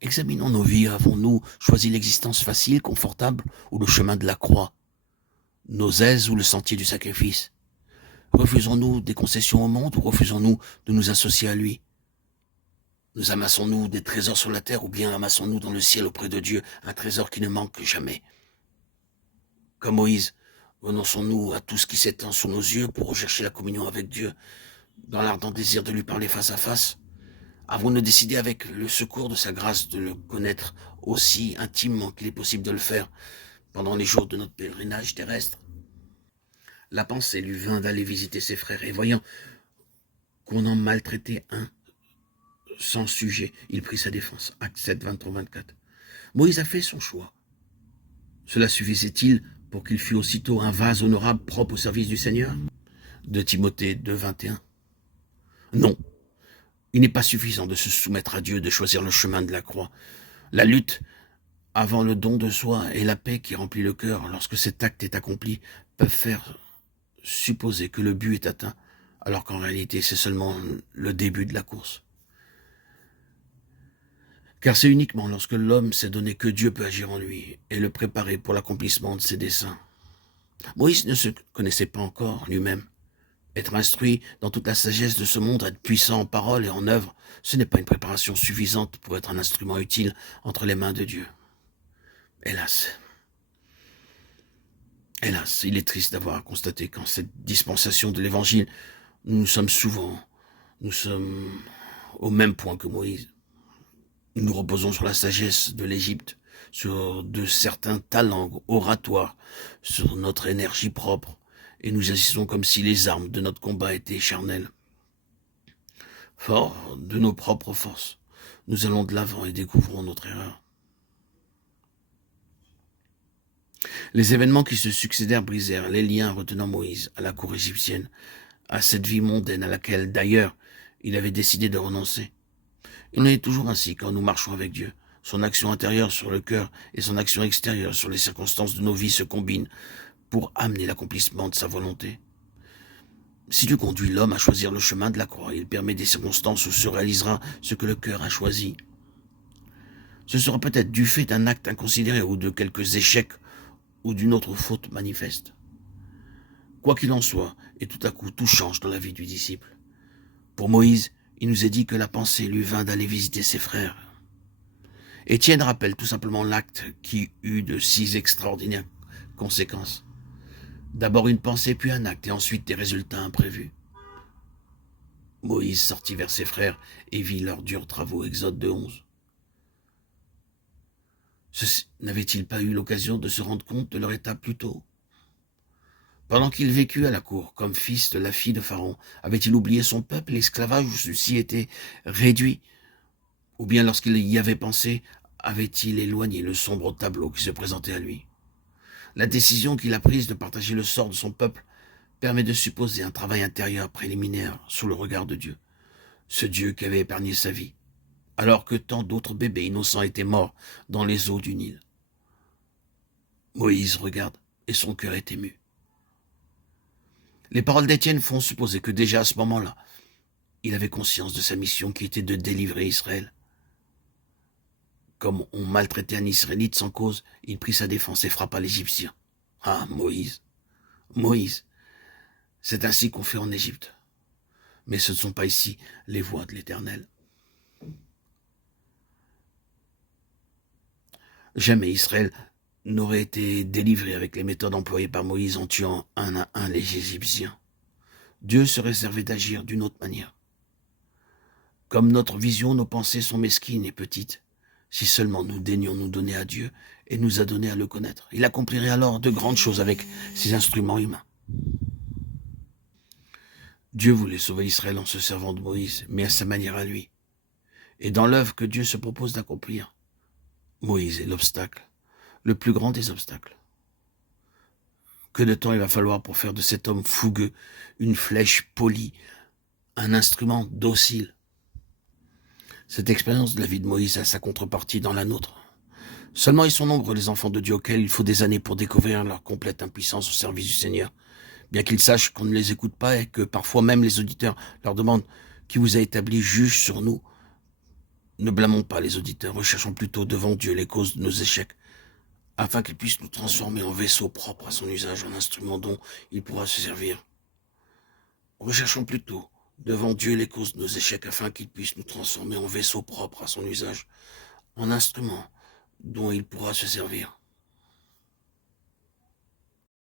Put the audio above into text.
Examinons nos vies. Avons-nous choisi l'existence facile, confortable ou le chemin de la croix? Nos aises ou le sentier du sacrifice? Refusons-nous des concessions au monde ou refusons-nous de nous associer à lui? Nous amassons-nous des trésors sur la terre ou bien amassons-nous dans le ciel auprès de Dieu un trésor qui ne manque jamais? Comme Moïse, renonçons-nous à tout ce qui s'étend sous nos yeux pour rechercher la communion avec Dieu dans l'ardent désir de lui parler face à face? Avons-nous décidé avec le secours de sa grâce de le connaître aussi intimement qu'il est possible de le faire pendant les jours de notre pèlerinage terrestre? La pensée lui vint d'aller visiter ses frères et voyant qu'on en maltraitait un sans sujet, il prit sa défense. Acte 7, 23-24. Moïse a fait son choix. Cela suffisait-il pour qu'il fût aussitôt un vase honorable propre au service du Seigneur? De Timothée 2, 21. Non, il n'est pas suffisant de se soumettre à Dieu, de choisir le chemin de la croix. La lutte avant le don de soi et la paix qui remplit le cœur lorsque cet acte est accompli peuvent faire supposer que le but est atteint, alors qu'en réalité c'est seulement le début de la course. Car c'est uniquement lorsque l'homme s'est donné que Dieu peut agir en lui et le préparer pour l'accomplissement de ses desseins. Moïse ne se connaissait pas encore lui-même. Être instruit dans toute la sagesse de ce monde, être puissant en parole et en œuvre, ce n'est pas une préparation suffisante pour être un instrument utile entre les mains de Dieu. Hélas, il est triste d'avoir à constater qu'en cette dispensation de l'Évangile, nous sommes au même point que Moïse. Nous nous reposons sur la sagesse de l'Égypte, sur de certains talents oratoires, sur notre énergie propre, et nous agissons comme si les armes de notre combat étaient charnelles. Forts de nos propres forces, nous allons de l'avant et découvrons notre erreur. Les événements qui se succédèrent brisèrent les liens retenant Moïse à la cour égyptienne, à cette vie mondaine à laquelle, d'ailleurs, il avait décidé de renoncer. Il en est toujours ainsi quand nous marchons avec Dieu. Son action intérieure sur le cœur et son action extérieure sur les circonstances de nos vies se combinent pour amener l'accomplissement de sa volonté. Si Dieu conduit l'homme à choisir le chemin de la croix, il permet des circonstances où se réalisera ce que le cœur a choisi. Ce sera peut-être du fait d'un acte inconsidéré ou de quelques échecs ou d'une autre faute manifeste. Quoi qu'il en soit, et tout à coup tout change dans la vie du disciple. Pour Moïse, il nous est dit que la pensée lui vint d'aller visiter ses frères. Étienne rappelle tout simplement l'acte qui eut de si extraordinaires conséquences. D'abord une pensée, puis un acte, et ensuite des résultats imprévus. Moïse sortit vers ses frères et vit leurs durs travaux, Exode 2:11. N'avait-il pas eu l'occasion de se rendre compte de leur état plus tôt? Pendant qu'il vécut à la cour, comme fils de la fille de Pharaon, avait-il oublié son peuple, l'esclavage où ceci était réduit? Ou bien lorsqu'il y avait pensé, avait-il éloigné le sombre tableau qui se présentait à lui? La décision qu'il a prise de partager le sort de son peuple permet de supposer un travail intérieur préliminaire sous le regard de Dieu, ce Dieu qui avait épargné sa vie, alors que tant d'autres bébés innocents étaient morts dans les eaux du Nil. Moïse regarde et son cœur est ému. Les paroles d'Étienne font supposer que déjà à ce moment-là, il avait conscience de sa mission qui était de délivrer Israël. Comme on maltraitait un Israélite sans cause, il prit sa défense et frappa l'Égyptien. Ah, Moïse, c'est ainsi qu'on fait en Égypte. Mais ce ne sont pas ici les voies de l'Éternel. Jamais Israël n'aurait été délivré avec les méthodes employées par Moïse en tuant un à un les Égyptiens. Dieu se réservait d'agir d'une autre manière. Comme notre vision, nos pensées sont mesquines et petites. Si seulement nous daignions nous donner à Dieu et nous adonner à le connaître, il accomplirait alors de grandes choses avec ses instruments humains. Dieu voulait sauver Israël en se servant de Moïse, mais à sa manière à lui. Et dans l'œuvre que Dieu se propose d'accomplir, Moïse est l'obstacle, le plus grand des obstacles. Que de temps il va falloir pour faire de cet homme fougueux une flèche polie, un instrument docile. Cette expérience de la vie de Moïse a sa contrepartie dans la nôtre. Seulement ils sont nombreux les enfants de Dieu auxquels il faut des années pour découvrir leur complète impuissance au service du Seigneur. Bien qu'ils sachent qu'on ne les écoute pas et que parfois même les auditeurs leur demandent qui vous a établi juge sur nous. Ne blâmons pas les auditeurs, recherchons plutôt devant Dieu les causes de nos échecs, afin qu'il puisse nous transformer en vaisseaux propres à son usage, en instruments dont il pourra se servir. Recherchons plutôt devant Dieu les causes de nos échecs, afin qu'il puisse nous transformer en vaisseaux propres à son usage, en instruments dont il pourra se servir.